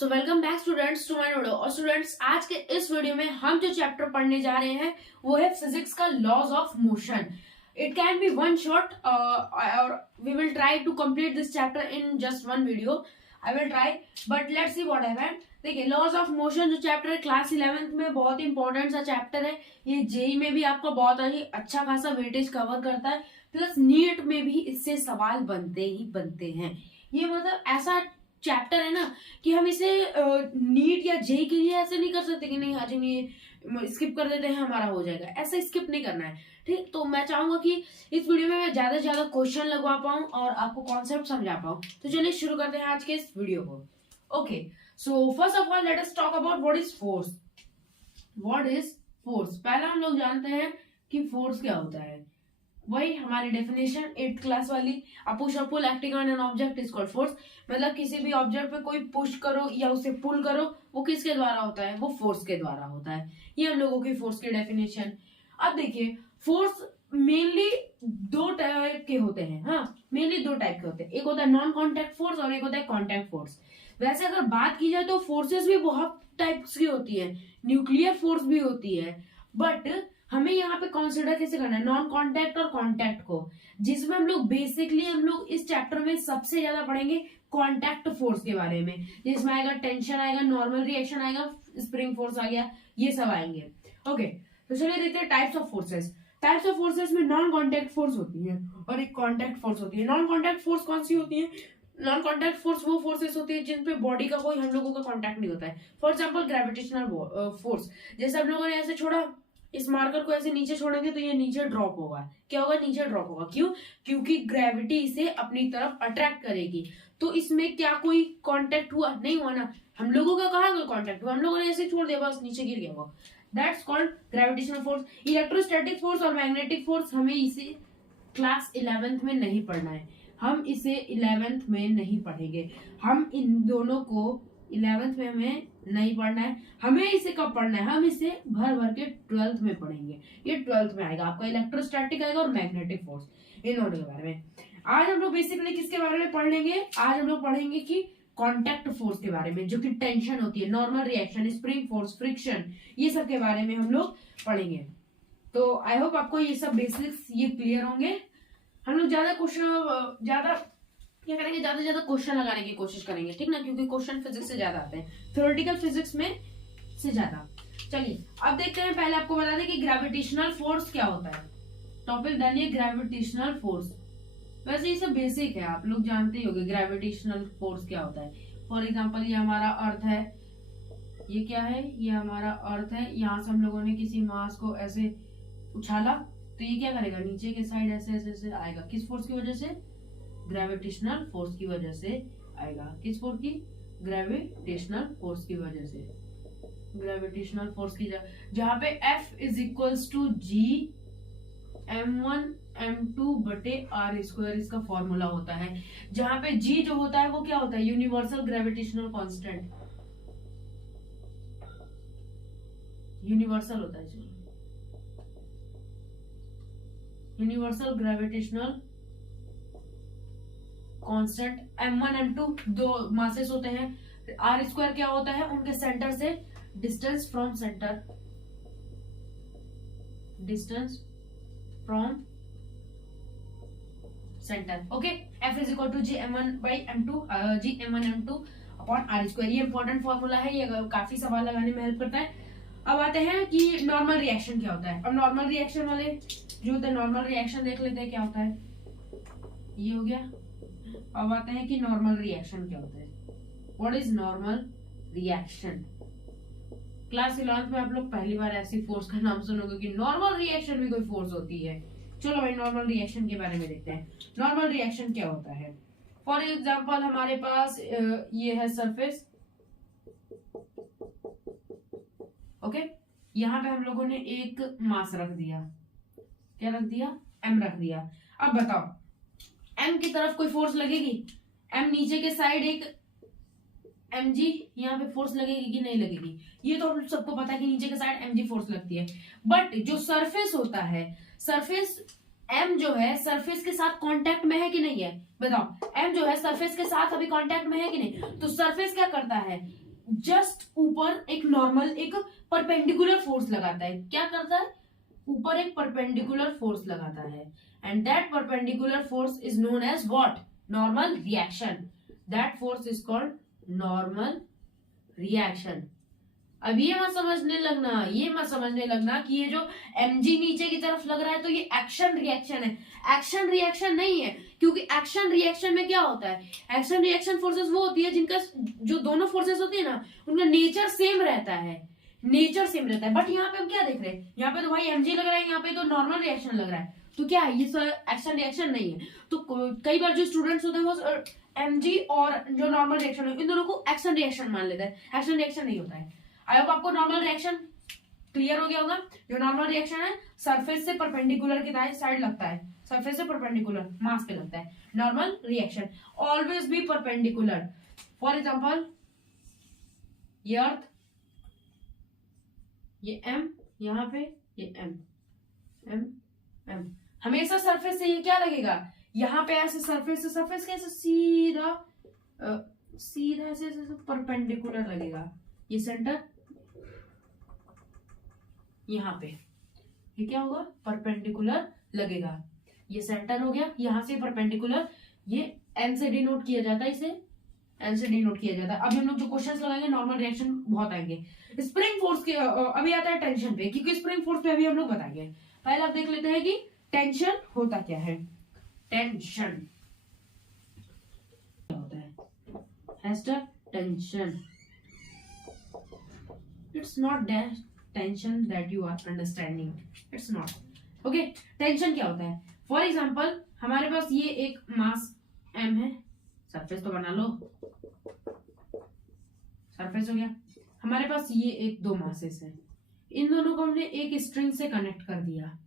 So welcome back students to my video. और students, आज के इस वीडियो में हम जो चैप्टर पढ़ने जा रहे हैं वो है फिजिक्स का laws of motion. It can be one shot और we will try to complete this chapter in just one video. I will try but let's see what happened. देखिए, लॉज ऑफ मोशन जो chapter है class 11th में बहुत important सा chapter है। ये JEE में भी आपका बहुत ही अच्छा खासा वेटेज कवर करता है, प्लस नीट में भी इससे सवाल बनते ही बनते हैं। ये मतलब ऐसा चैप्टर है ना कि हम इसे नीट या जेई के लिए ऐसे नहीं कर सकते कि नहीं आज हम ये स्किप कर देते हैं हमारा हो जाएगा। ऐसा स्किप नहीं करना है, ठीक। तो मैं चाहूंगा कि इस वीडियो में मैं ज्यादा से ज्यादा क्वेश्चन लगवा पाऊं और आपको कॉन्सेप्ट समझा पाऊं। तो चलिए शुरू करते हैं आज के इस वीडियो को। Okay, so first of all let us talk about what is force. What is force? पहला हम लोग जानते हैं कि फोर्स क्या होता है। वही हमारी डेफिनेशन 8th क्लास वाली, अ पुश और pull acting on an object is called force. मतलब किसी भी ऑब्जेक्ट पे कोई पुश करो या उसे पुल करो, वो किसके द्वारा होता है? वो फोर्स के द्वारा होता है। ये हम लोगों की फोर्स की डेफिनेशन। अब देखिए, फोर्स मेनली दो टाइप के होते हैं। हाँ, मेनली दो टाइप के होते हैं। एक होता है नॉन कॉन्टैक्ट फोर्स और एक होता है कॉन्टैक्ट फोर्स। वैसे अगर बात की जाए तो फोर्सेस भी बहुत टाइप्स की होती है। न्यूक्लियर फोर्स भी होती है, बट हमें यहाँ पे कंसिडर कैसे करना है? नॉन कॉन्टैक्ट और कॉन्टैक्ट को, जिसमें हम लोग बेसिकली हम लोग इस चैप्टर में सबसे ज्यादा पढ़ेंगे कॉन्टैक्ट फोर्स के बारे में, जिसमें आएगा टेंशन आएगा, नॉर्मल रिएक्शन आएगा, स्प्रिंग फोर्स आ गया, ये सब आएंगे। ओके, तो चलिए देखते हैं types of forces. Types of forces में नॉन कॉन्टैक्ट फोर्स होती है और एक कॉन्टैक्ट फोर्स होती है। नॉन कॉन्टैक्ट फोर्स कौन सी होती है? नॉन कॉन्टैक्ट फोर्स वो फोर्सेस होती है जिन पे बॉडी का कोई हम लोगों का कॉन्टैक्ट नहीं होता है। For example gravitational force. जैसे हम लोगों ने ऐसे छोड़ा, इस मार्कर को ऐसे नीचे छोड़ेंगे तो ये नीचे ड्रॉप होगा। क्या होगा? नीचे ड्रॉप होगा। क्यों? क्योंकि ग्रेविटी इसे अपनी तरफ अट्रैक्ट करेगी। तो इसमें क्या कोई कांटेक्ट हुआ? नहीं हुआ ना। हम लोगों का कहाँ कोई कांटेक्ट हुआ? हम लोगों ने ऐसे छोड़ दिया, बस नीचे गिर गया वो। That's called gravitational force. Electrostatic force और मैग्नेटिक फोर्स हमें इसे क्लास 11th में नहीं पढ़ना है। हम इसे 11th में नहीं पढ़ेंगे। हम इन दोनों को 11th में हमें नहीं पढ़ना है। हमें इसे कब पढ़ना है? हम इसे भर भर के 12th में पढ़ेंगे। ये 12th में आएगा आपका। इलेक्ट्रोस्टैटिक आएगा और मैग्नेटिक फोर्स, इन दोनों के बारे में। आज हम लोग बेसिकली किसके बारे में पढ़ लेंगे? आज हम लोग पढ़ेंगे कि कॉन्टैक्ट फोर्स के बारे में, जो कि टेंशन होती है, normal reaction, spring force, friction, ये सब के बारे में हम लोग पढ़ेंगे। तो आई होप आपको ये सब बेसिक्स ये क्लियर होंगे। हम लोग ज्यादा क्या करेंगे? ज्यादा से ज्यादा क्वेश्चन लगाने की कोशिश करेंगे, ठीक ना, क्योंकि क्वेश्चन फिजिक्स से ज्यादा आते हैं, थ्योरेटिकल फिजिक्स में से ज्यादा। चलिए अब देखते हैं। पहले आपको बता दें कि ग्रेविटेशनल फोर्स क्या होता है। टॉपिक डालिए ग्रेविटेशनल फोर्स। वैसे ये सब बेसिक है, आप लोग जानते ही होंगे ग्रेविटेशनल फोर्स क्या होता है। फॉर एग्जाम्पल, ये हमारा अर्थ है। ये क्या है? ये हमारा अर्थ है। यहाँ से हम लोगों ने किसी मास को ऐसे उछाला तो ये क्या करेगा? नीचे के साइड ऐसे ऐसे ऐसे आएगा। किस फोर्स की वजह से? ग्रेविटेशनल फोर्स की वजह से आएगा। किस फोर्स की? ग्रेविटेशनल फोर्स की वजह से। ग्रेविटेशनल फोर्स की जहां पे F is equals to G m1 m2 बटे r स्क्वायर इसका फॉर्मूला होता है। जहां पे G जो होता है वो क्या होता है? Universal gravitational constant. यूनिवर्सल होता है, universal gravitational constant. m1 m2 दो मासेस होते हैं। r स्क्वायर क्या होता है? उनके सेंटर से distance from center, distance from center. Okay, f is equal to G m1 by m2 G m1 m2 upon r square. ये इंपॉर्टेंट फॉर्मूला है, ये काफी सवाल लगाने में हेल्प करता है। अब आते हैं कि नॉर्मल रिएक्शन क्या होता है। अब नॉर्मल रिएक्शन वाले जो होते हैं, नॉर्मल रिएक्शन देख लेते हैं क्या होता है। ये हो गया। अब आते हैं कि नॉर्मल रिएक्शन क्या होता है। What is normal reaction? Class 11th में आप लोग पहली बार ऐसी फोर्स का नाम सुनोगे कि नॉर्मल रिएक्शन भी कोई फोर्स होती है। चलो भाई, नॉर्मल रिएक्शन के बारे में देखते हैं। नॉर्मल रिएक्शन क्या होता है? फॉर एग्जांपल, हमारे पास ये है सरफेस। ओके, यहाँ पे हम लोगों ने एक मास रख दिया। क्या रख दिया? m रख दिया। अब बताओ, m की तरफ कोई फोर्स लगेगी? m नीचे के साइड एक mg यहाँ पे फोर्स लगेगी कि नहीं लगेगी? ये तो हम सबको पता है कि नीचे के साइड mg फोर्स लगती है। बट जो सरफेस होता है, सरफेस m जो है सरफेस के साथ कांटेक्ट में है कि नहीं है? बताओ, m जो है सरफेस के साथ अभी कांटेक्ट में है कि नहीं? तो सरफेस क्या करता है? जस्ट ऊपर एक नॉर्मल एक परपेंडिकुलर फोर्स लगाता है। क्या करता है? ऊपर एक परपेंडिकुलर फोर्स लगाता है, and that perpendicular force is known as what? Normal reaction. That force is called normal reaction. अब ये मत समझने लगना कि ये जो mg नीचे की तरफ लग रहा है तो ये एक्शन रिएक्शन है। एक्शन रिएक्शन नहीं है, क्योंकि एक्शन रिएक्शन में क्या होता है? एक्शन रिएक्शन फोर्सेस वो होती है जिनका, जो दोनों फोर्सेस होती है ना, उनका नेचर सेम रहता है, बट यहाँ पे हम क्या देख रहे हैं? यहाँ पे तो भाई mg लग रहा है, यहाँ पे तो नॉर्मल रिएक्शन लग रहा है, तो क्या है? ये एक्शन रिएक्शन नहीं है। तो कई बार जो स्टूडेंट्स होते हैं वो mg और जो नॉर्मल रिएक्शन है इन दोनों को एक्शन रिएक्शन मान लेता है। एक्शन रिएक्शन नहीं होता है। आई होप आपको नॉर्मल रिएक्शन क्लियर हो गया होगा। जो नॉर्मल रिएक्शन है, सरफेस से परपेंडिकुलर की साइड लगता है, सरफेस से परपेंडिकुलर मास पे लगता है। Normal reaction always be perpendicular. For example ये अर्थ, ये m, यहाँ पे ये m, हमेशा सरफेस से ये क्या लगेगा? यहाँ पे ऐसे सरफेस से सरफेस कैसे सीधा ऐसे परपेंडिकुलर लगेगा। ये सेंटर यहाँ पे, ये क्या होगा? परपेंडिकुलर लगेगा। ये सेंटर हो गया, यहाँ से परपेंडिकुलर, ये n से डिनोट किया जाता है, इसे n से डिनोट किया जाता है। अभी हम लोग जो क्वेश्चंस लगाएंगे नॉर्मल रिएक्शन बहुत आएंगे। स्प्रिंग फोर्स के अभी आता है टेंशन पे, क्योंकि स्प्रिंग फोर्स पे अभी हम लोग बताएंगे। पहले आप देख लेते हैं कि टेंशन होता क्या है। टेंशन क्या होता है? Hester, tension, it's not that tension that you are understanding, it's not okay। Tension क्या होता है? फॉर एग्जाम्पल हमारे पास ये एक मास m है, सरफेस तो बना लो, सरफेस हो गया। हमारे पास ये एक दो मासेस है, इन दोनों को हमने एक स्ट्रिंग से कनेक्ट कर दिया।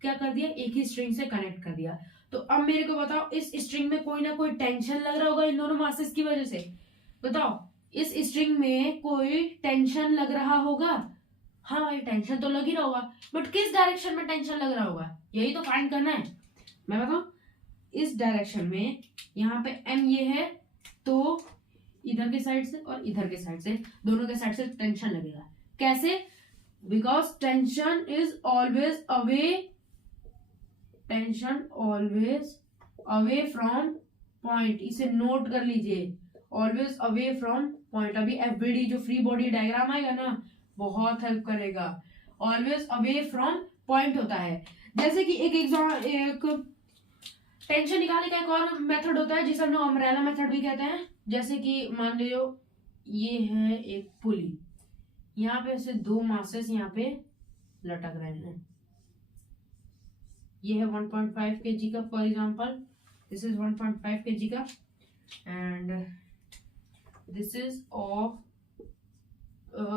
क्या कर दिया? एक ही स्ट्रिंग से कनेक्ट कर दिया। तो अब मेरे को बताओ, इस स्ट्रिंग में कोई ना कोई टेंशन लग रहा होगा इन दोनों मासेस की वजह से। बताओ, इस स्ट्रिंग में कोई टेंशन लग रहा होगा? हाँ भाई, टेंशन तो लग ही रहा होगा, बट किस डायरेक्शन में टेंशन लग रहा होगा, यही तो फाइंड करना है। मैं बताऊं, इस डायरेक्शन में यहाँ पे m ये है, तो इधर के साइड से और इधर के साइड से, दोनों के साइड से टेंशन लगेगा। कैसे? Because tension is always away, tension always away from point. इसे नोट कर लीजिए, ऑलवेज अवे फ्रॉम पॉइंट। अभी एफबीडी जो फ्री बॉडी डायग्राम आएगा ना, बहुत हेल्प करेगा। ऑलवेज अवे फ्रॉम पॉइंट होता है। जैसे कि एक टेंशन निकालने का एक और मेथड होता है जिसे हम लोग अम्ब्रेला मेथड भी कहते हैं। जैसे कि मान लो ये है एक पुली, यहाँ पे ऐसे दो मासेस यहाँ पे लटक रहे हैं। ये है 1.5 kg का, for example this is 1.5 kg का, and this is of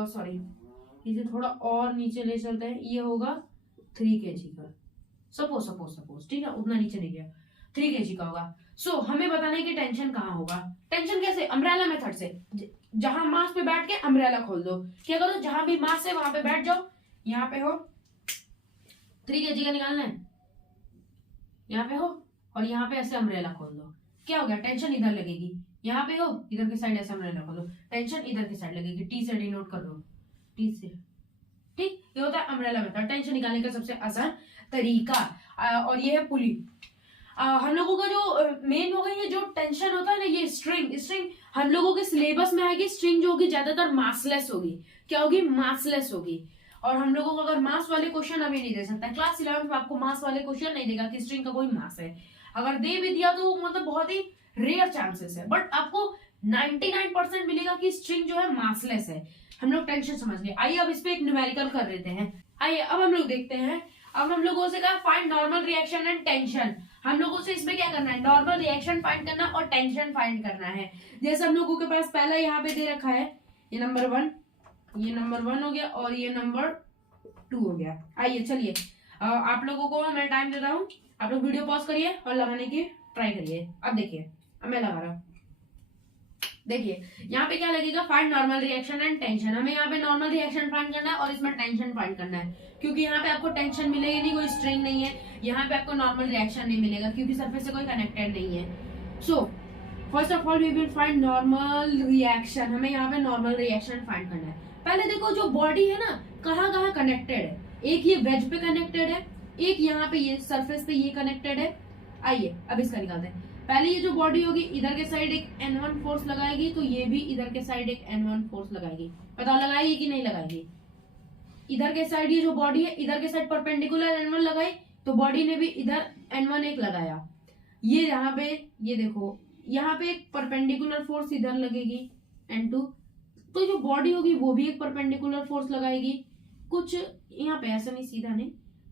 sorry, इसे थोड़ा और नीचे ले चलते हैं, ये होगा 3 kg का। सपोज ठीक है, उतना नीचे नहीं गया, 3 kg का होगा। सो हमें बताना है कि टेंशन कहाँ होगा। टेंशन कैसे? अम्ब्रेला मेथड से। जहां मास पे बैठ के अम्ब्रेला खोल दो। क्या करो? जहां भी मास है वहां पे बैठ जाओ। यहाँ पे हो 3 kg का निकालना है, यहाँ पे हो, और यहाँ पे ऐसे अम्ब्रेला खोल दो। क्या हो गया? टेंशन इधर लगेगी। यहाँ पे हो, इधर के साइड ऐसे अम्ब्रेला खोल दो, टेंशन इधर की साइड लगेगी। टी से डिनोट कर दो, टी से। ठीक, ये होता है अम्ब्रेला मेथड, टेंशन निकालने का सबसे आसान तरीका। और ये है पुली। हम लोगों का जो मेन होगा, ये जो टेंशन होता है ना, ये स्ट्रिंग हम लोगों के सिलेबस में आएगी। स्ट्रिंग जो होगी ज्यादातर मासलेस होगी। क्या होगी? मासलेस होगी। और हम लोगों को अगर मास वाले क्वेश्चन अभी नहीं दे सकता, क्लास 11 में आपको मास वाले क्वेश्चन नहीं देगा कि स्ट्रिंग का कोई मास है। अगर दे भी दिया तो मतलब बहुत ही रेयर चांसेस है, बट आपको 99% मिलेगा कि स्ट्रिंग जो है मासलेस है। हम लोग टेंशन समझ गए। आइए अब इस पे एक न्यूमेरिकल कर लेते हैं। आइए अब हम लोग देखते हैं। अब हम लोगों से कहा find normal reaction and tension. हम लोगों से इसमें क्या करना है? नॉर्मल रिएक्शन फाइंड करना और टेंशन फाइंड करना है। जैसे हम लोगों के पास पहला यहाँ पे दे रखा है, ये नंबर 1, ये नंबर 1 हो गया और ये नंबर 2 हो गया। आइए चलिए, आप लोगों को मैं टाइम देता हूँ, आप लोग वीडियो पॉज करिए और लगाने की ट्राई करिए। अब देखिए, अब मैं लगा रहा हूँ। देखिए यहाँ पे क्या लगेगा? Find normal reaction and tension. हमें यहाँ पे नॉर्मल रिएक्शन फाइंड करना है और इसमें टेंशन फाइंड करना है, क्योंकि यहाँ पे आपको टेंशन मिलेगी नहीं, कोई स्ट्रिंग नहीं है। यहाँ पे आपको नॉर्मल रिएक्शन नहीं मिलेगा क्योंकि सरफेस से कोई कनेक्टेड नहीं है। So first of all we will find normal reaction, हमें यहाँ पे नॉर्मल रिएक्शन फाइंड करना है। पहले देखो जो बॉडी है ना कहाँ कहाँ कनेक्टेड है, एक ये वेज पे कनेक्टेड है, एक यहाँ पे ये सरफेस पे ये कनेक्टेड है। आइए अब इसका निकालते हैं। पहले ये जो बॉडी होगी इधर के साइड एक N1 फोर्स लगाएगी, तो ये भी इधर के साइड एक N1 फोर्स लगाएगी। बताओ लगाएगी कि नहीं लगाएगी? इधर के साइड ये जो बॉडी है इधर के साइड परपेंडिकुलर N1 लगाई, तो बॉडी ने भी इधर N1 एक लगाया। ये यहाँ पे ये देखो यहाँ पे एक परपेंडिकुलर फोर्स इधर लगेगी N2, तो जो बॉडी होगी वो भी एक परपेंडिकुलर फोर्स लगाएगी। कुछ यहाँ पे ऐसा नहीं, सीधा नहीं,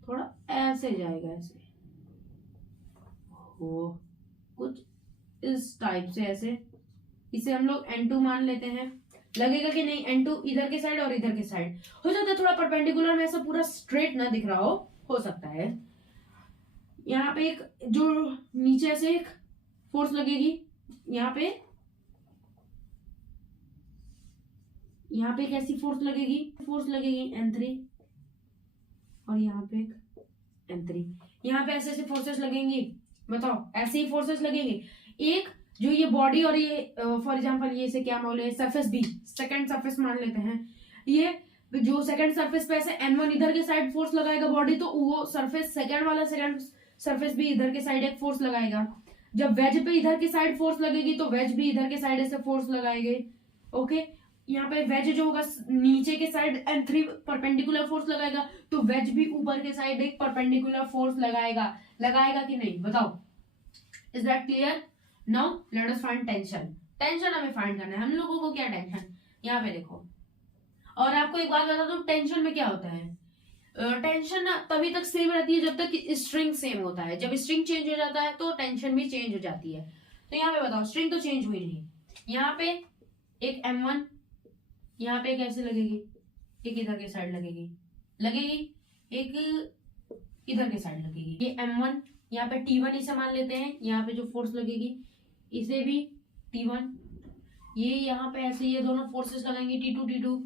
थोड़ा ऐसे जाएगा, ऐसे हो कुछ इस टाइप से, ऐसे इसे हम लोग N2 मान लेते हैं। लगेगा कि नहीं? N2 इधर के साइड और इधर के साइड हो जाता है, थोड़ा परपेंडिकुलर में ऐसा पूरा स्ट्रेट ना दिख रहा हो सकता है। यहाँ पे एक जो नीचे से एक फोर्स लगेगी, यहाँ पे एक ऐसी फोर्स लगेगी N3, और यहाँ पे एक N3, यहाँ पे ऐसे फोर्सेस लगेंगी। बताओ ऐसे ही फोर्सेस लगेंगे। एक जो ये बॉडी और ये फॉर एग्जांपल ये से क्या बोले सरफेस बी, सेकंड सरफेस मान लेते हैं। ये जो सेकंड सरफेस पे ऐसे N1 इधर के साइड फोर्स लगाएगा बॉडी, तो वो सरफेस सेकंड वाला सेकंड सरफेस भी इधर के साइड एक फोर्स लगाएगा। जब वेज पे इधर के साइड फोर्स लगेगी तो वेज भी इधर के साइड ऐसे फोर्स लगाएंगे। ओके, यहाँ पे वेज जो होगा नीचे के साइड N3 परपेंडिकुलर फोर्स लगाएगा, तो वेज भी ऊपर के साइड एक परपेंडिकुलर फोर्स लगाएगा कि नहीं? बताओ, is that clear? Now let us find tension. Tension हमें फाइंड करना है। हम लोगों को क्या टेंशन, यहाँ पे देखो। और आपको एक बात बता दूं, टेंशन में क्या होता है, टेंशन ना तभी तक सेम रहती है जब तक स्ट्रिंग सेम होता है। जब स्ट्रिंग चेंज हो जाता है तो टेंशन भी चेंज हो जाती है। तो यहाँ पे बताओ, स्ट्रिंग तो चेंज हुई नहीं, यहाँ पे एक M1 यहाँ पे एक ऐसे लगेगी, एक इधर के साइड लगेगी, एक इधर के साइड लगेगी। ये M1 यहाँ पे T1 इसे मान लेते हैं, यहाँ पे जो फोर्स लगेगी इसे भी T1, ये यहाँ पे ऐसे ये दोनों फोर्सेस लगाएंगे T2,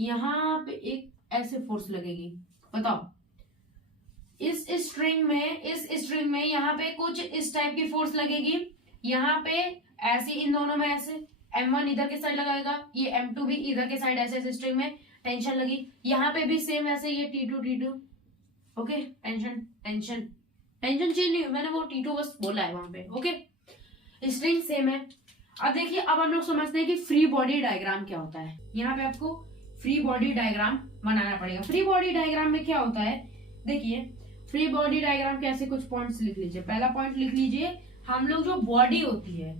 यहाँ पे एक ऐसे फोर्स लगेगी। बताओ इस स्ट्रिंग में यहाँ पे कुछ इस टाइप की फोर्स लगेगी, यहाँ पे ऐसी इन दोनों में ऐसे M1 इधर के साइड लगाएगा, ये M2 भी इधर के साइड ऐसे स्ट्रिंग में टेंशन लगी, यहाँ पे भी सेम ऐसे ये T2। ओके, टेंशन चेंज नहीं, मैंने वो T2 बस बोला है वहां पे। ओके, स्ट्रिंग सेम है। अब देखिए, अब हम लोग समझते हैं कि फ्री बॉडी डायग्राम क्या होता है। यहाँ पे आपको फ्री बॉडी डायग्राम बनाना पड़ेगा। फ्री बॉडी डायग्राम में क्या होता है, देखिए फ्री बॉडी डायग्राम के ऐसे कुछ पॉइंट्स लिख लीजिए। पहला पॉइंट लिख लीजिए, हम लोग जो बॉडी होती है,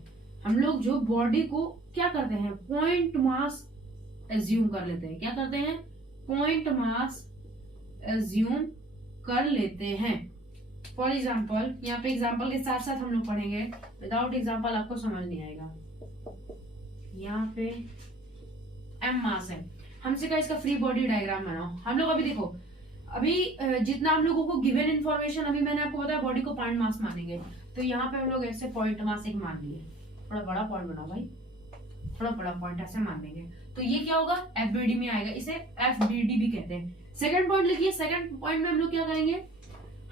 हम लोग जो बॉडी को क्या करते हैं, पॉइंट मास एज्यूम कर लेते हैं। क्या करते हैं? पॉइंट मास एज्यूम कर लेते हैं। फॉर एग्जाम्पल, यहाँ पे एग्जाम्पल के साथ साथ हम लोग पढ़ेंगे, विदाउट एग्जाम्पल आपको समझ नहीं आएगा। यहाँ पे M मास है, हमसे कहा इसका फ्री बॉडी डायग्राम बनाओ। हम लोग अभी देखो, अभी जितना हम लोगों को गिवन इन्फॉर्मेशन, अभी मैंने आपको बताया बॉडी को पॉइंट मास मानेंगे, तो यहाँ पे हम लोग ऐसे पॉइंट मास एक मान लिए। थोड़ा बड़ा पॉइंट बनाओ भाई, थोड़ा बड़ा पॉइंट ऐसे मान देंगे, तो ये क्या होगा, FBD में आएगा। इसे FBD भी कहते हैं। सेकंड पॉइंट लिखिए। सेकंड पॉइंट में हम लोग क्या करेंगे,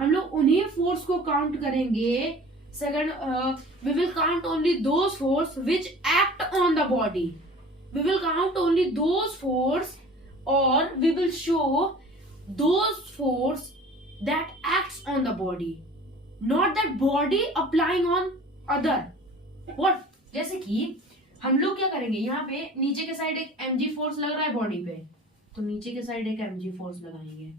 हम लोग उन्हीं फोर्स को काउंट करेंगे। Second, we will count only those force which act on the body. We will count only those force और we will show those force that acts on the body, not that body applying on other. What? जैसे कि हम लोग क्या करेंगे, यहाँ पे नीचे के साइड एक mg फोर्स लग रहा है बॉडी पे, तो नीचे के साइड एक mg फोर्स लगाएंगे।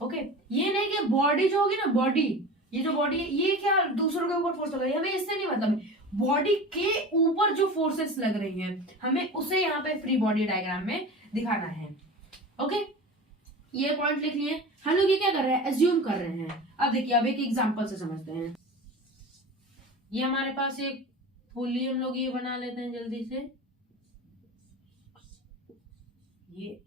ओके, ये नहीं कि बॉडी जो होगी ना, बॉडी, ये जो बॉडी है ये क्या दूसरों के ऊपर फोर्स लग रही है, हमें इससे नहीं मतलब। बॉडी के ऊपर जो फोर्सेस लग रही हैं हमें उसे यहाँ पे फ्री बॉडी डायग्राम में दिखाना है। ओके, ये पॉइंट लिख लिए। हम लोग ये क्या कर रहे हैं, एज्यूम कर रहे हैं। अब देखिए, अब एक एग्जांपल से समझते हैं। ये हमारे पास एक फुल्ली हम लोग ये बना लेते हैं जल्दी से। ये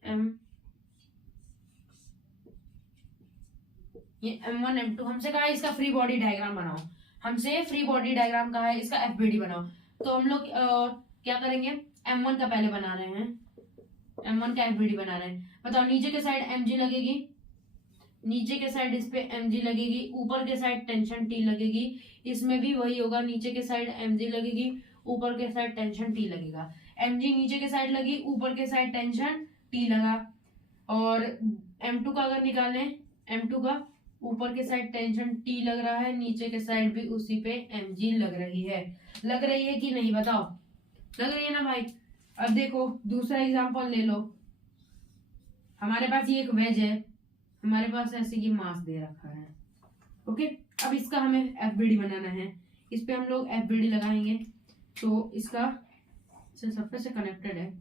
M1 M2 हमसे कहा है इसका फ्री बॉडी डायग्राम बनाओ। हमसे फ्री बॉडी डायग्राम कहा है इसका FBD बनाओ। तो हम लोग क्या करेंगे, M1 का पहले बना रहे हैं, M1 का FBD बना रहे हैं। बताओ, नीचे के साइड mg लगेगी, नीचे के साइड इस पे mg लगेगी, ऊपर के साइड टेंशन T लगेगी। इसमें भी वही होगा, नीचे के साइड mg लगेगी, ऊपर के साइड टेंशन T लगेगा। mg नीचे के साइड लगी, ऊपर के साइड टेंशन T लगा। और m2 का अगर निकालें, m2 का ऊपर के साइड टेंशन T लग रहा है, नीचे के साइड भी उसी पे mg लग रही है। लग रही है कि नहीं बताओ? लग रही है ना भाई। अब देखो दूसरा एग्जांपल ले लो। हमारे पास ये एक वेज है, हमारे पास ऐसे की मास दे रखा है। ओके, अब इसका हमें एफबीडी बनाना है। इस पे हम लोग एफबीडी लगाएंगे। तो इसका सरफेस से कनेक्टेड है,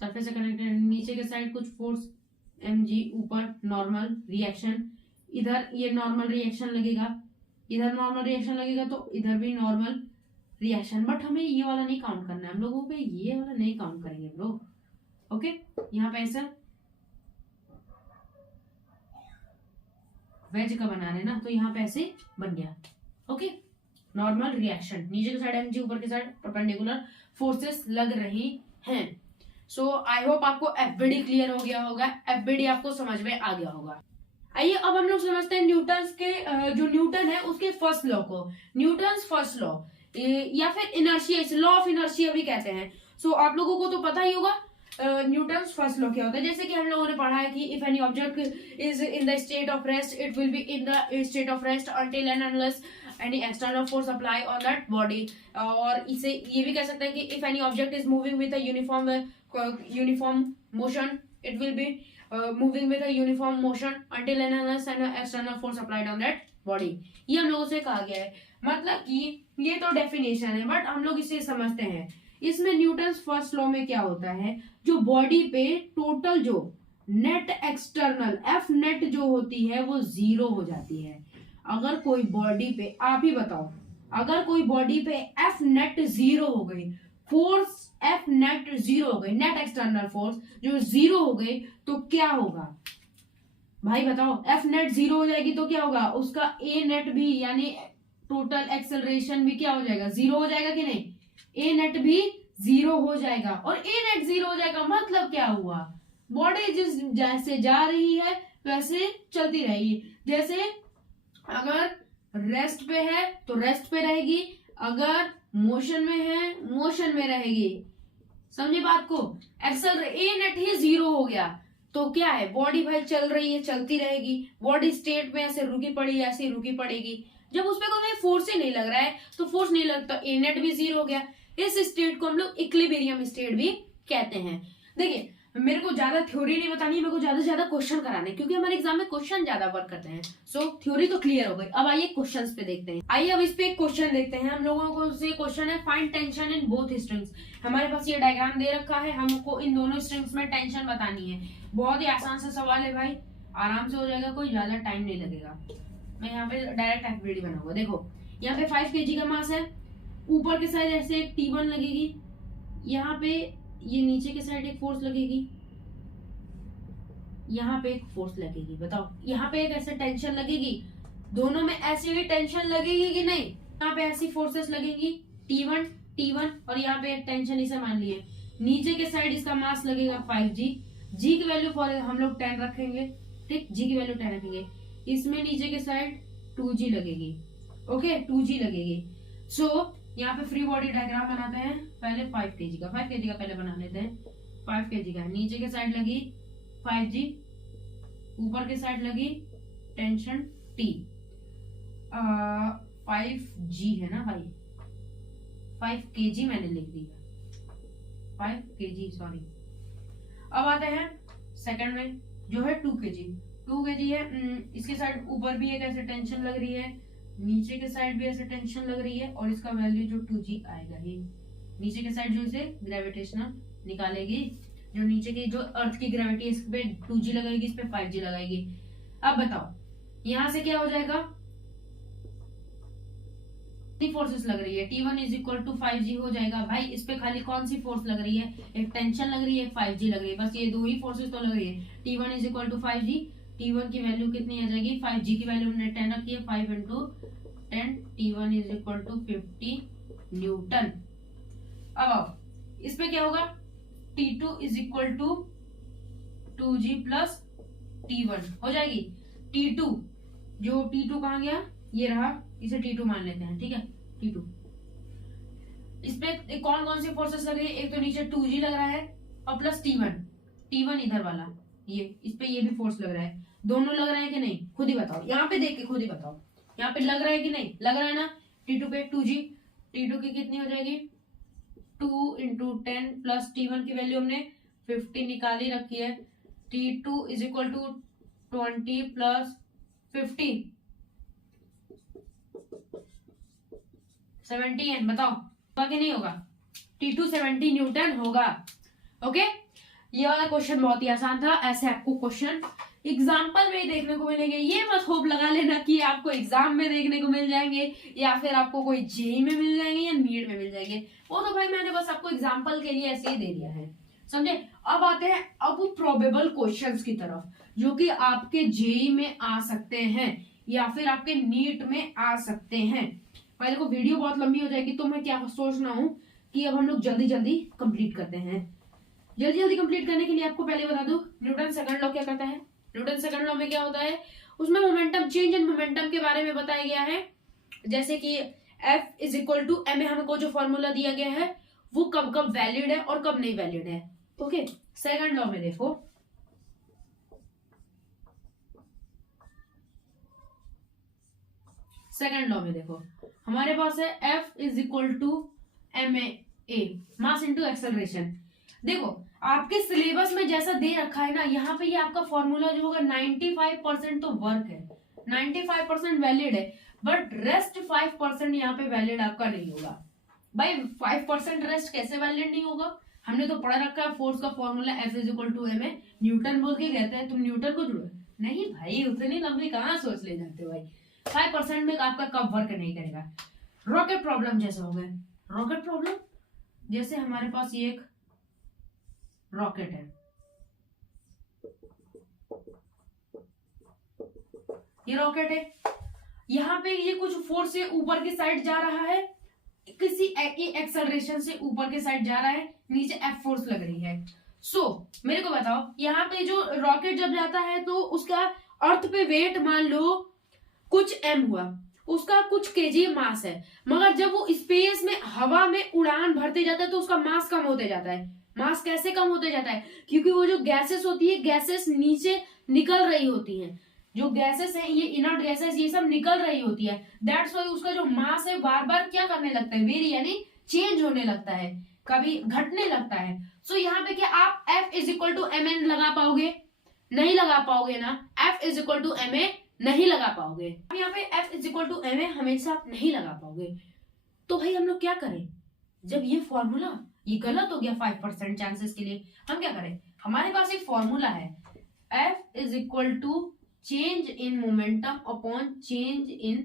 सरफेस से कनेक्टेड, नीचे के साइड कुछ फोर्स mg, ऊपर नॉर्मल रिएक्शन, इधर ये नॉर्मल रिएक्शन लगेगा, इधर नॉर्मल रिएक्शन लगेगा, तो इधर भी नॉर्मल रिएक्शन। बट हमें ये वाला नहीं काउंट करना है, हम लोगों पे ये वाला नहीं काउंट करेंगे ब्रो। ओके, यहाँ पे ऐसा वेज का बना रहे ना, तो यहाँ पे ऐसे बन गया। ओके, नॉर्मल रिएक्शन, नीचे के साइड mg, ऊपर के साइड परपेंडिकुलर फोर्सेस लग रही हैं। सो आई होप आपको एफबीडी क्लियर हो गया होगा, एफबीडी आपको समझ में आ गया होगा। आइए अब हम लोग समझते हैं न्यूटन के जो न्यूटन है उसके फर्स्ट लॉ को। न्यूटन्स फर्स्ट लॉ या फिर इनर्शिया, इस लॉ ऑफ इनर्शिया भी कहते हैं। सो आप लोगों को तो पता ही होगा न्यूटन्स फर्स्ट लॉ क्या होता है। जैसे कि हम लोगों ने पढ़ा है कि if any object is in the state of rest, it will be in the state of rest until and unless any external force apply on that body। और इसे ये भी कह सकते हैं कि if any object is moving with a uniform motion, it will be moving with a uniform motion until and unless an external force applied on that body। ये हम लोगों से कहा गया है। मतलब कि ये तो डेफिनेशन है, बट हम लोग इसे समझते हैं। इसमें न्यूटन्स फर्स्ट लॉ में क्या होता है, जो बॉडी पे टोटल जो नेट एक्सटर्नल एफ नेट जो होती है वो जीरो हो जाती है। अगर कोई बॉडी पे, आप ही बताओ, अगर कोई बॉडी पे एफ नेट जीरो हो गई, फोर्स एफ नेट जीरो हो गई, नेट एक्सटर्नल फोर्स जो जीरो हो गई, तो क्या होगा भाई बताओ? एफ नेट जीरो हो जाएगी तो क्या होगा? उसका ए नेट भी यानी टोटल एक्सेलरेशन भी क्या हो जाएगा? जीरो हो जाएगा कि नहीं? ए नेट भी जीरो हो जाएगा। और ए नेट जीरो हो जाएगा मतलब क्या हुआ? बॉडी जिस जैसे जा रही है वैसे चलती रहेगी। जैसे अगर रेस्ट पे है तो रेस्ट पे रहेगी, अगर मोशन में है मोशन में रहेगी। समझे बात को? ए नेट ही जीरो हो गया तो क्या है? बॉडी भाई चल रही है, चलती रहेगी। बॉडी स्टेट में ऐसे रुकी पड़ी, ऐसे रुकी पड़ेगी। जब उसपे कोई फोर्स ही नहीं लग रहा है तो फोर्स नहीं लगता, ए नेट भी जीरो हो गया। इस स्टेट को हम लोग इक्विलिब्रियम स्टेट भी कहते हैं। देखिए मेरे को ज्यादा थ्योरी नहीं बतानी है, मेरे को ज्यादा से ज्यादा क्वेश्चन कराने, क्योंकि हमारे एग्जाम में क्वेश्चन ज्यादा वर्क करते हैं। सो थ्योरी तो क्लियर हो गई। अब आइए क्वेश्चंस पे देखते हैं। आइए अब इस पे एक क्वेश्चन देखते हैं। हम लोगों को से क्वेश्चन है find tension in both strings. हमारे पास ये डायग्राम दे रखा है, हमको इन दोनों स्ट्रिंग्स में टेंशन बतानी है। बहुत ही आसान सा सवाल है भाई, आराम से हो जाएगा, कोई ज्यादा टाइम नहीं लगेगा। मैं यहाँ पे डायरेक्ट एफबीडी बनाऊंगा। देखो यहाँ पे 5 kg का मास है, ऊपर के साइड ऐसे एक T1 लगेगी, यहाँ पे ये नीचे के साइड एक फोर्स लगेगी, यहाँ पे एक फोर्स लगेगी। बताओ यहाँ पे एक ऐसे टेंशन लगेगी, दोनों में ऐसी ही टेंशन लगेगी कि नहीं? यहाँ पे ऐसी फोर्सेस लगेंगी T1 और यहाँ पे एक टेंशन इसे मान लिए। नीचे के साइड इसका मास लगेगा 5G। जी की वैल्यू फॉर हम लोग 10 रखेंगे, ठीक, जी की वैल्यू 10 रखेंगे। इसमें नीचे के साइड 2G लगेगी। ओके 2G लगेगी। सो यहाँ पे फ्री बॉडी डायग्राम बनाते हैं। पहले 5 kg का पहले बना लेते हैं। 5 kg का नीचे के साइड लगी 5G, ऊपर के साइड लगी टेंशन T। 5G है ना भाई, 5 kg मैंने लिख दिया, 5 kg सॉरी। अब आते हैं सेकंड में जो है 2 kg है। इसके साइड ऊपर भी एक ऐसे टेंशन लग रही है, नीचे के साइड भी ऐसे टेंशन लग रही है, और इसका वैल्यू जो 2G आएगा ही। नीचे के साइड जो इसे ग्रेविटेशनल निकालेगी, जो नीचे की जो अर्थ की ग्रेविटी इस पे 2G लगाएगी, इस पे 5G लगाएगी। अब बताओ यहां से क्या हो जाएगा? फोर्सेस लग रही है, T1 is equal to 5G हो जाएगा। भाई इस पे खाली कौन सी फोर्स लग रही है? एक टेंशन लग रही है, एक 5G लग रही है, बस ये दो ही फोर्सेस तो लग रही है। T1 is equal to 5G, T1 की वैल्यू कितनी आ जाएगी? 5G की वैल्यू हमने 10 रखी है, 5 into 10, T1 is equal to 50 newton. अब इस पे क्या होगा? T2 is equal to 2G plus T1 हो जाएगी। T2 जो T2 कहाँ गया? ये रहा, इसे T2 मान लेते हैं, ठीक है। T2 इस पे कौन कौन सी फोर्सेस लग रही है, एक तो नीचे 2G लग रहा है और प्लस T1 इधर वाला, ये इस पे ये भी फोर्स लग रहा है, दोनों लग रहे हैं कि नहीं खुद ही बताओ, यहाँ पे देख के खुद ही बताओ, यहाँ पे लग रहा है कि नहीं लग रहा है ना। T2 पे 2G, T2 की कितनी हो जाएगी 2 इंटू 10 प्लस T1 की वैल्यू हमने 50 निकाली रखी है, T2 is equal to 20 plus 50 70 बताओ होगा कि नहीं होगा, T2 70 न्यूटन होगा। ओके, ये वाला क्वेश्चन बहुत ही आसान था, ऐसे आपको क्वेश्चन एग्जाम्पल में देखने को मिलेंगे, ये मत होप लगा लेना कि आपको एग्जाम में देखने को मिल जाएंगे या फिर आपको कोई जेई में मिल जाएंगे या नीट में मिल जाएंगे, वो तो भाई मैंने बस आपको एग्जाम्पल के लिए ऐसे ही दे दिया है, समझे। अब आते हैं अब प्रोबेबल क्वेश्चंस की तरफ, जो कि आपके जेई में आ सकते हैं या फिर आपके नीट में आ सकते हैं। पहले को वीडियो बहुत लंबी हो जाएगी, तो मैं क्या सोच रहा हूँ कि अब हम लोग जल्दी जल्दी कंप्लीट करते हैं। जल्दी जल्दी कंप्लीट करने के लिए आपको पहले बता दूं, न्यूटन सेकंड लॉ क्या कहता है। न्यूटन सेकंड लॉ में क्या होता है, उसमें मोमेंटम, चेंज इन मोमेंटम के बारे में बताया गया है, जैसे कि F is equal to m, हमको जो फॉर्मूला दिया गया है वो कब कब वैलिड है और कब नहीं वैलिड है। ओके, सेकंड लॉ में देखो, सेकंड लॉ में देखो हमारे पास है F is equal to ma, mass into acceleration. देखो आपके सिलेबस में जैसा दे रखा है ना, यहाँ पे ये आपका फॉर्मूला जो होगा 95% तो वर्क है, 95% वैलिड है, बट रेस्ट 5% यहाँ पे वैलिड आपका नहीं होगा। भाई 5% रेस्ट कैसे वैलिड नहीं होगा, हमने तो पढ़ा रखा है फोर्स का formula F is equal to ma, Newton बोल के कहते हैं, तुम न्यूटन को जुड़ो नहीं भाई, उतनी लंबी कहाँ सोच ले जाते हो भाई, 5% में आपका कब वर्क नहीं करेगा। रॉकेट प्रॉब्लम जैसे हो गए, रॉकेट प्रॉब्लम जैसे हमारे पास ये एक रॉकेट है, ये रॉकेट है, यहाँ पे ये कुछ फोर्स से ऊपर की साइड जा रहा है, किसी एक्सेलरेशन से ऊपर के साइड जा रहा है, नीचे F फोर्स लग रही है। मेरे को बताओ, यहाँ पे जो रॉकेट जब जाता है तो उसका अर्थ पे वेट मान लो कुछ m हुआ, उसका कुछ kg मास है, मगर जब वो स्पेस में हवा में उड़ान भरते जाता है तो उसका मास कम होते जाता है। मास कैसे कम होते जाता है, क्योंकि वो जो गैसेस होती है, गैसेस नीचे निकल रही होती हैं, जो गैसेस है ये इनर्ट गैसेस ये सब निकल रही होती है, दैट्स वाई उसका जो मास है बार बार क्या करने लगता है, वेरी यानी चेंज होने लगता है, कभी घटने लगता है। यहाँ पे क्या आप F is equal to M N लगा पाओगे, नहीं लगा पाओगे ना, F is equal to M A नहीं लगा पाओगे, यहाँ पे F is equal to M A हमेशा आप नहीं लगा पाओगे। तो भाई हम लोग क्या करें, जब ये फॉर्मूला ये गलत हो गया 5% चांसेस के लिए, हम क्या करें, हमारे पास एक फॉर्मूला है F is equal to change in momentum upon change in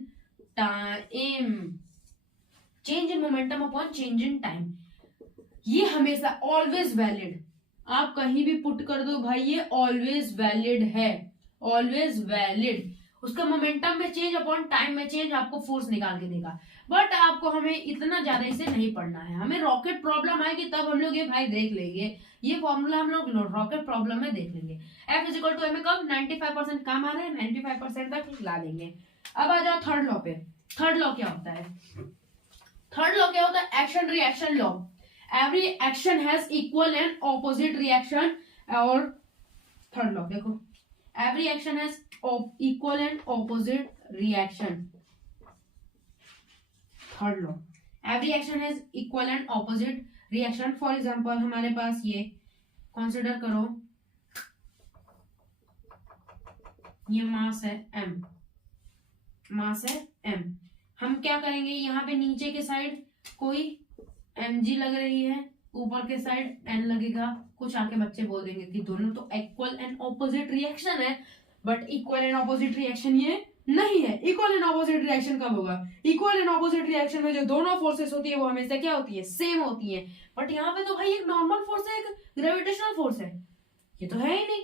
time, change in momentum upon change in time, ये हमेशा ऑलवेज वैलिड, आप कहीं भी पुट कर दो भाई ये ऑलवेज वैलिड है, ऑलवेज वैलिड। उसका मोमेंटम में चेंज अपॉन टाइम में चेंज आपको फोर्स निकाल के देगा, बट आपको हमें इतना ज्यादा इसे नहीं पढ़ना है, हमें रॉकेट प्रॉब्लम आएगी तब हम लोग ये भाई देख लेंगे, ये फॉर्मूला हम लोग रॉकेट प्रॉब्लम में देख लेंगे। F is equal to M कब 95% काम आ रहा है, 95% तक ला देंगे। अब आ जाओ थर्ड लॉ पे, थर्ड लॉ क्या होता है, थर्ड लॉ क्या होता है, action reaction law, every action has equal and opposite reaction, और थर्ड लॉ देखो, every action has equal and opposite reaction, third law, every action has equal and opposite reaction. For example हमारे पास ये consider करो, ये मास है m, मास है m, हम क्या करेंगे, यहाँ पे नीचे के साइड कोई mg लग रही है, ऊपर के साइड n लगेगा, कुछ आके बच्चे बोल देंगे कि दोनों तो इक्वल एंड ऑपोजिट रिएक्शन है, but equal and opposite reaction ये नहीं है। इक्वल एंड ऑपोजिट रिएक्शन कब होगा, इक्वल एंड ऑपोजिट रिएक्शन में जो दोनों फोर्सेस होती है वो हमेशा क्या होती है, सेम होती है, बट यहाँ पे तो भाई एक नॉर्मल फोर्स है, एक ग्रेविटेशनल फोर्स है, ये तो है ही नहीं,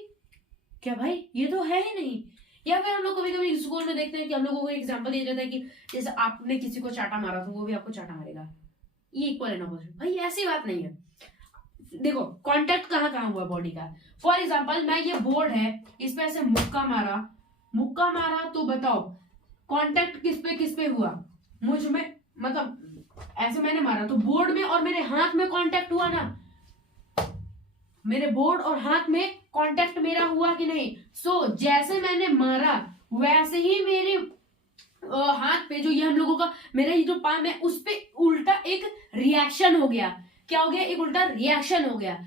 क्या भाई ये तो है ही नहीं। या फिर हम लोग कभी कभी स्कूल में देखते हैं कि हम लोगों को एग्जांपल दिया जाता है कि जैसे आपने किसी को चाटा मारा तो वो भी आपको चाटा मारेगा, ये इक्वल एंड ऑपोजिट, भाई ऐसी बात नहीं है। देखो कांटेक्ट कहाँ कहाँ हुआ बॉडी का, फॉर एग्जांपल मैं ये बोर्ड है, इस पे ऐसे मुक्का मारा तो बताओ कांटेक्ट किस पे हुआ, मुझ में, मतलब ऐसे मैंने मारा तो बोर्ड में और मेरे हाथ में कांटेक्ट हुआ ना, मेरे बोर्ड और हाथ में कांटेक्ट मेरा हुआ कि नहीं। सो जैसे मैंने मारा वैसे ही मेरे हाथ पे जो ये हम लोगों का मेरा ये जो पाम है उस पे उल्टा एक रिएक्शन हो गया। क्या हो गया? एक उल्टा रिएक्शन हो गया,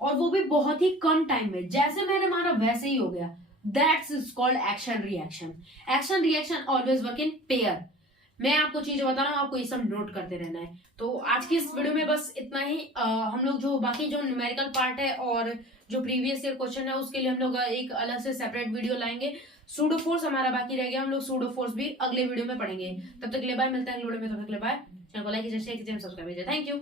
और वो भी बहुत ही कम टाइम में। जैसे मैंने मारा वैसे ही हो गया। That's is called action reaction. Action reaction always work in pair. मैं आपको चीज बता रहा हूँ, आपको ये सब नोट करते रहना है। तो आज की इस वीडियो में बस इतना ही। हम लोग जो बाकी जो न्यूमेरिकल पार्ट है और जो प्रीवियस ईयर क्वेश्चन है उसके लिए हम लोग एक अलग से सेपरेट वीडियो लाएंगे। सूडो फोर्स हमारा बाकी रह गया, हम लोग सूडो फोर्स भी अगले वीडियो में पढ़ेंगे। तब तक के लिए बाय, मिलते हैं अगले वीडियो में। तब तक के लिए बाय। चैनल को लाइक कीजिए, शेयर कीजिए, सब्सक्राइब कीजिए। Thank you.